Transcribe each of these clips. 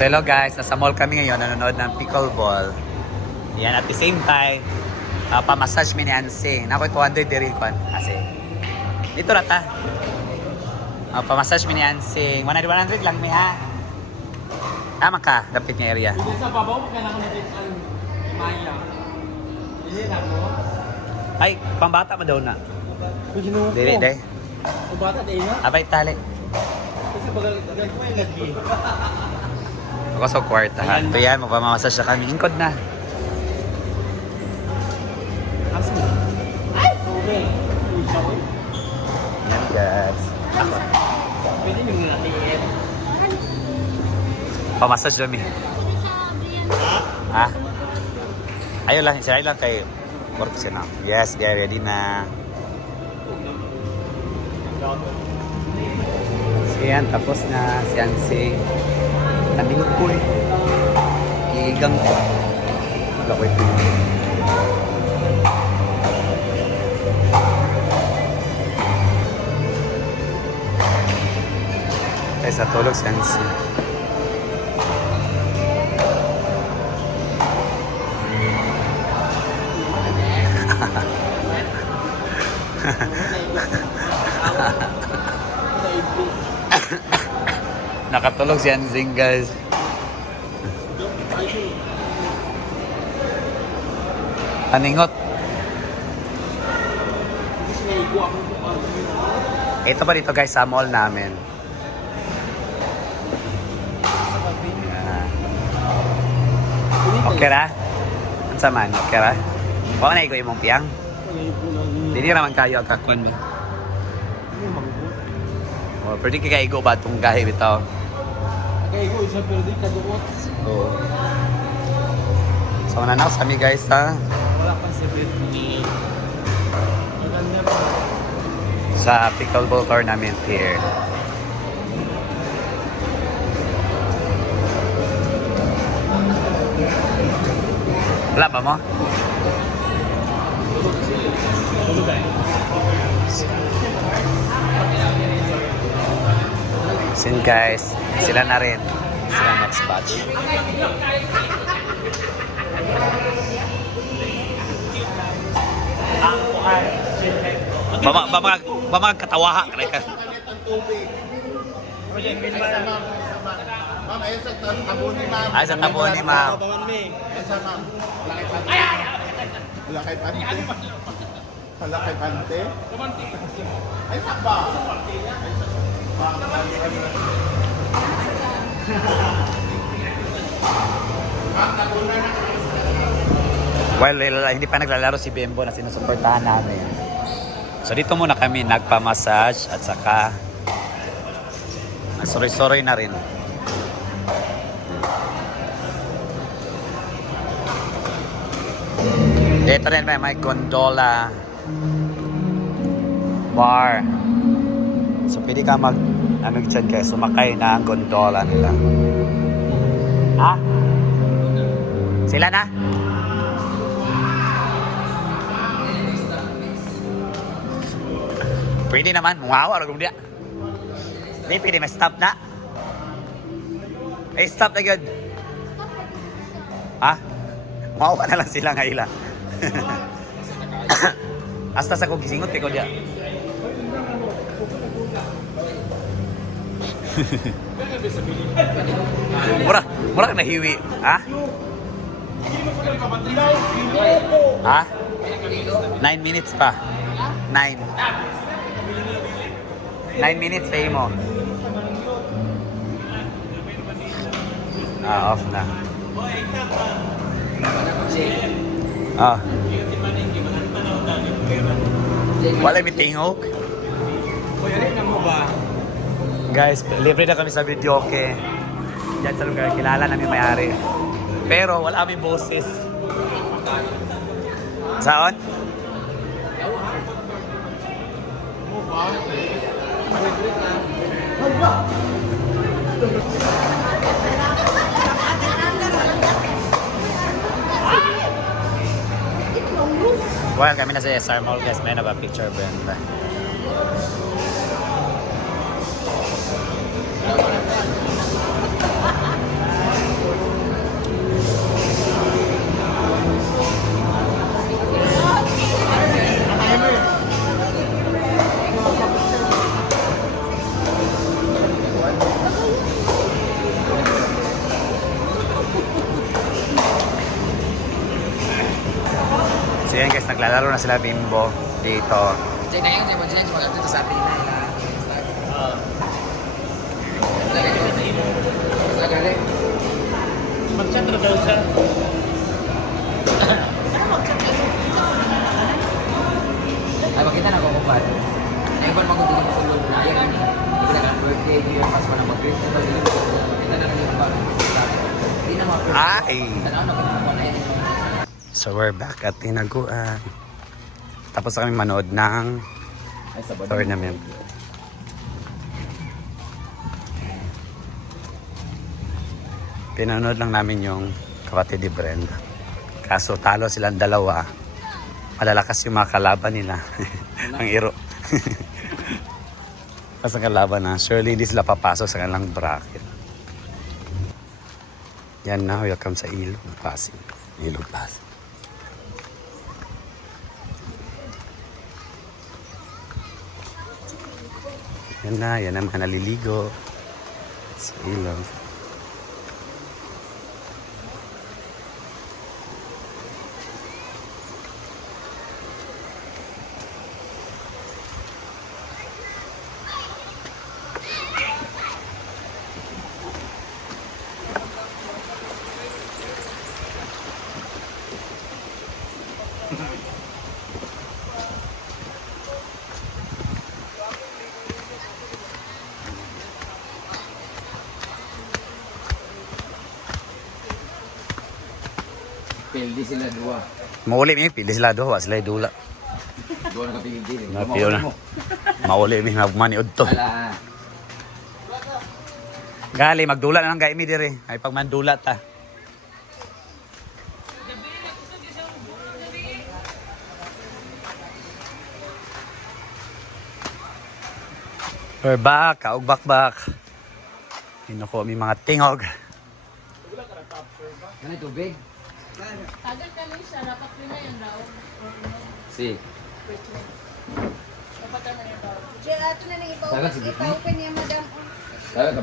Hello guys, nasa mall kami ngayon, nanonood ng pickleball. Yan, at the same time, pa-massage mi ni Ansing. Nako'y 200 diri kon. Kasi, dito rata. Pa-massage mi ni Ansing. 100 lang mi ha. Tama ka, dapit niya area. Hindi sa babaw, kailangan natin ang Maya. Hindi na mo. Ay, pambata pa daw na. Ginuho ko. Dili, day. Ang bata din na. Abay, tali. Kasi bagal ko yung lagi. Ako sa kwartahan. Ito yan, magpamamassage na kami. Ingkod na. Aso na. Ay! Okay. Ikaw eh. Yan guys. Pwede yung natin. Pamassage kami. Ha? Ayun lang, isa lang kay work siya na. Yes, get ready na. So yan, tapos na si Ansing. Tabing ko eh. Iigang ko. Wala ko ito. Ay, sa tulog si Ansing. Nakatulog si Ansing guys. Aningot. Ito pa dito guys sa mall namin. Okay ra? Ang saman, okay ra? Baka na ikaw imong piyang? Hindi naman kayo agkakwan mo. Oh, pwede ka kaigo ba itong gahi bitaw? Kaya ko isa pero di kaduot. Oo. So, nanaw kami guys ha? Wala pang sipit ni. Maganda pa. Sa pickleball tournament here. Wala ba mo? Tulog tayo. Sin guys, sila na rin. Sila next batch. Bamag katawaha ka rin. Ma'am, ayun sa tabo ni ma'am. Ay, sa tabo ni ma'am. Ayun sa ma'am. Wala kay pante. Wala kay pante. Ay, sakba. Well, hindi pa naglalaro si Bembo na sinusuportahan namin. So dito muna kami nagpa-massage at saka sorry na rin. Dito rin may gondola bar. So pwede ka dyan kayo, sumakay na ang gondola nila. Ha? Sila na? Pwede naman, mungawa rin dia. Hindi, pwede ma-stop na. Eh, stop na yun. Ha? Mungawa na lang sila nga ila. Hasta sa kong gisingot, ko dia. Mura nahiwi. Ha? Ha? 9 minutes pa. 9 minutes pa mo. Off na. Wala may tingog. Guys, libre na kami sa video, okay? Diyan sa lugar, kilala namin may-ari. Pero wala kami boses. Saan? Well, kami na sa SR Mall guys, may picture ba? naglalaro na sila Bimbo dito. Check na yun, check mo dyan, mag-update sa atin na ila. Sa galing. Mag-chat na daw siya. Ay, makita na ako kumpat. Ay, ba naman kung hindi ko sulod na yan. Hindi na birthday niyo, pas mo na mag-birthday na rin. Kita na rin ba? Hindi na mag-birthday. Ay! Tanaw na kung na yan. So we're back at Tinaguan. Tapos na kami manood ng Ay, sabado. tournament. Pinanood lang namin yung kapatid ni Brenda. Kaso talo silang dalawa. Malalakas yung mga kalaban nila. Ang iro. Kasi ang kalaban na, surely hindi sila papasok sa kanilang bracket. Yan na, welcome sa Ilog Pasig. Ilog Pasig. Yan na mga naliligo. Sa ilog. Pildi sila dua. Mauli mi, pili sila doon. Sila dula. Dua na kapildi. Napiyo na. Mauli mi, magmaniod to. Ala. Gali, magdula na lang mi dire. Ay pag mandula ta. We're back, kaog bak. Inuko mi mga tingog. Ano tubig? Agad kami siya, dapat yun na yung daw. Si. Dapat na yung daw. Diyan, ato na nang ipaw. Talag si Britney. Ipaw ka niya, madam.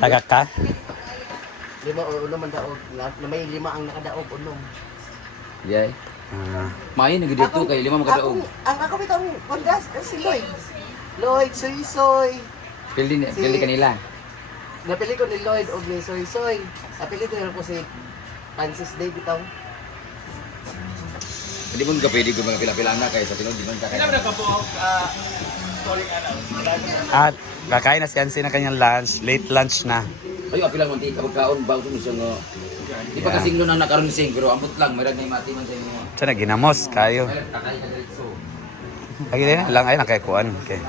Tagak ka? Lima o unom ang daog. Na may lima ang nakadaog unom. Yay. Ah, Main nagdito kay lima makadaog. Ang ako bitong kondas si Lloyd. Lloyd, soy. Pildi kanila. Napili ko ni Lloyd og ni soy. Napili ko ko si Francis Day bitaw. Hindi mo ka pwede ko mga pila-pila na kay sa tinod di man ka kaya. at kakain na si Ansi ng kanyang lunch, late lunch na. Ayo apila man ti kaon bago mo siya nga. Di pa kasing nung nakaroon sing pero ambot lang may rag na mati man sa inyo. Siya na ginamos kayo. Takay ka diretso. Lagi na lang ay nakaikuan. Okay.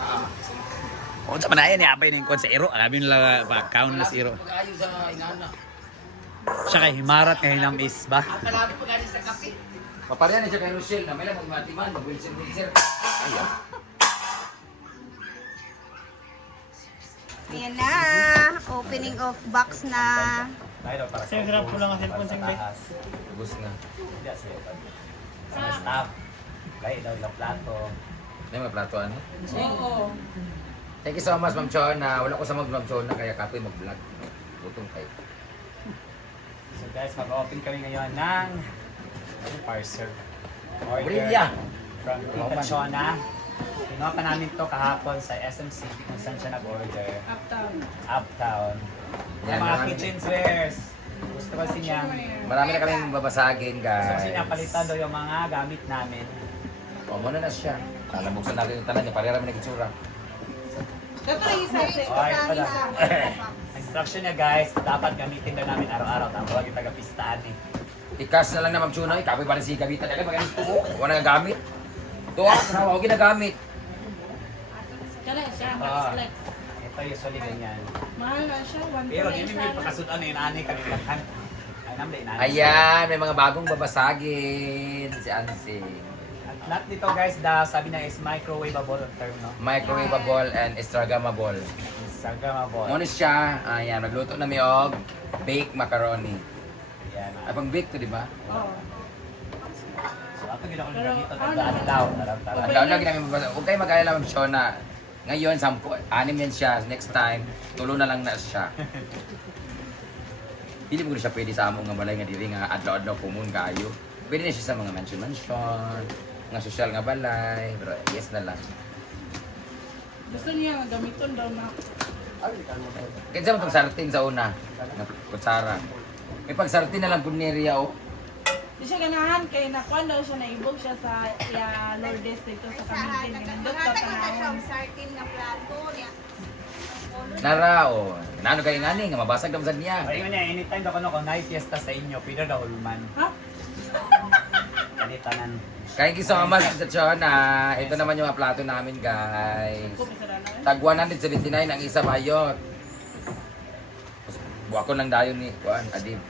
Unsa man ayan ni abay ning kon sa iro, alabi nila pa count na sa iro. Pag-ayo sa inana. Siya kay himarat kay hinam is ba? Palabi pa gani sa kape. Paparehan ni siya kay Rochelle na may lang magmati man mag-wilson. Ayan na. Opening of box na. Kasi hirap ko lang ang cellphone siyang bike. Ubus na. Sa staff. Gaya daw ilang plato. May mga plato ano? Oo. Thank you so much Ma'am Chona. Wala ko sa mag-vlog Chona kaya kapoy mag-vlog. Butong kayo. So guys, mag-open kami ngayon ng parcel. Brilla. From Tita Chona. Pinuha pa namin to kahapon sa SMC kung saan siya nag-order. Uptown. Uptown. Yung Yan, mga marami- kitchenwares. Gusto kasi niya, Marami na kaming babasagin guys. gusto kasi niya palitan daw yung mga gamit namin. O, muna na siya. Buksan natin yung tanan niya. Pareha kami nag-itsura. Dato na isa. Okay, pala. Instruction niya guys, dapat gamitin daw namin araw-araw. Tama wag yung taga-pistaan eh. Ikas na lang na Ma'am Chona. Kapoy pala si Gabita. Kaya magaling ito. Wala nga gamit. Ito ako ginagamit. Kala siya, Ah. Max Flex. Ito usually ganyan. Mahal na siya, 1 Pero di may pakasudan na yung nanay kanilahan. Ay naman yung nanay. Ayan, may mga bagong babasagin. Si Ansi. At lahat dito guys, sabi na is microwavable ang term, no? Microwavable and Instagrammable. Instagramable. Ano siya? Ayan, magluto na mi og baked macaroni. Yan. Ay, pang bake to, di ba? Oo. So ato ginawa Pero, dito, ano? nag-adlaw. Ang daw lang ginamit babasa. Huwag kayo mag-alala, Ma'am Shona. Ngayon, 6 yan siya. Next time, tulo na lang na siya. Hindi mo siya pwede sa among nga balay nga dili nga adlaw-adlaw pumun kayo. Pwede na siya sa mga mansion-mansion. Nga social nga balay. Pero yes na lang. Gusto niya nga gamiton daw na. Kaya sa itong sartin sa una. Na kutsara. May pag-sartin na lang po ni Ria oh. Di siya ganahan kay nakuha daw siya, naibog siya sa Lourdes dito sa Kamintin. Nandot ka tanawon. Sartin na plato niya. Nara oh. Nano kayo nga nga mabasag naman sa niya. Ay nga niya, anytime daw kung night fiesta sa inyo, pwede daw ulman. Ha? Kanitanan. Kaya so much sa Chona. Ito naman yung mga plato namin guys. Kumisa na na. Tag 179 ang isa bayot. Buwa ko lang dayon ni Kuan Adib.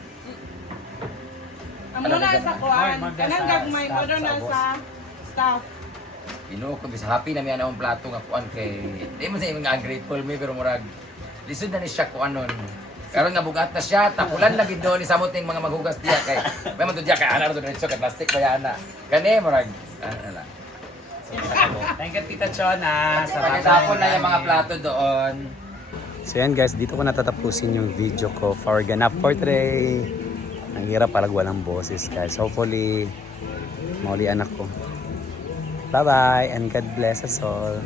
Ang muna sa kuan. Ay, magda Kanang sa gagmay ko staff, doon sa na boss. sa staff. Ko bisa happy na miya na akong plato nga Kuan kay di man sa mga ungrateful mi pero murag lisod na ni siya Kuan nun. Karon nga bugat na siya, tapulan lagi doon ni samot ning mga maghugas diya kay may man to diya kay ana to diretso kay plastic pa yana. Kani murag ano lang. Thank you, Tita Chona. Pagkatapon na yung mga plato doon. So yan guys, dito ko natatapusin yung video ko for Ganap for today. Ang hirap parang walang boses guys. Hopefully, maulian ako. Bye-bye and God bless us all.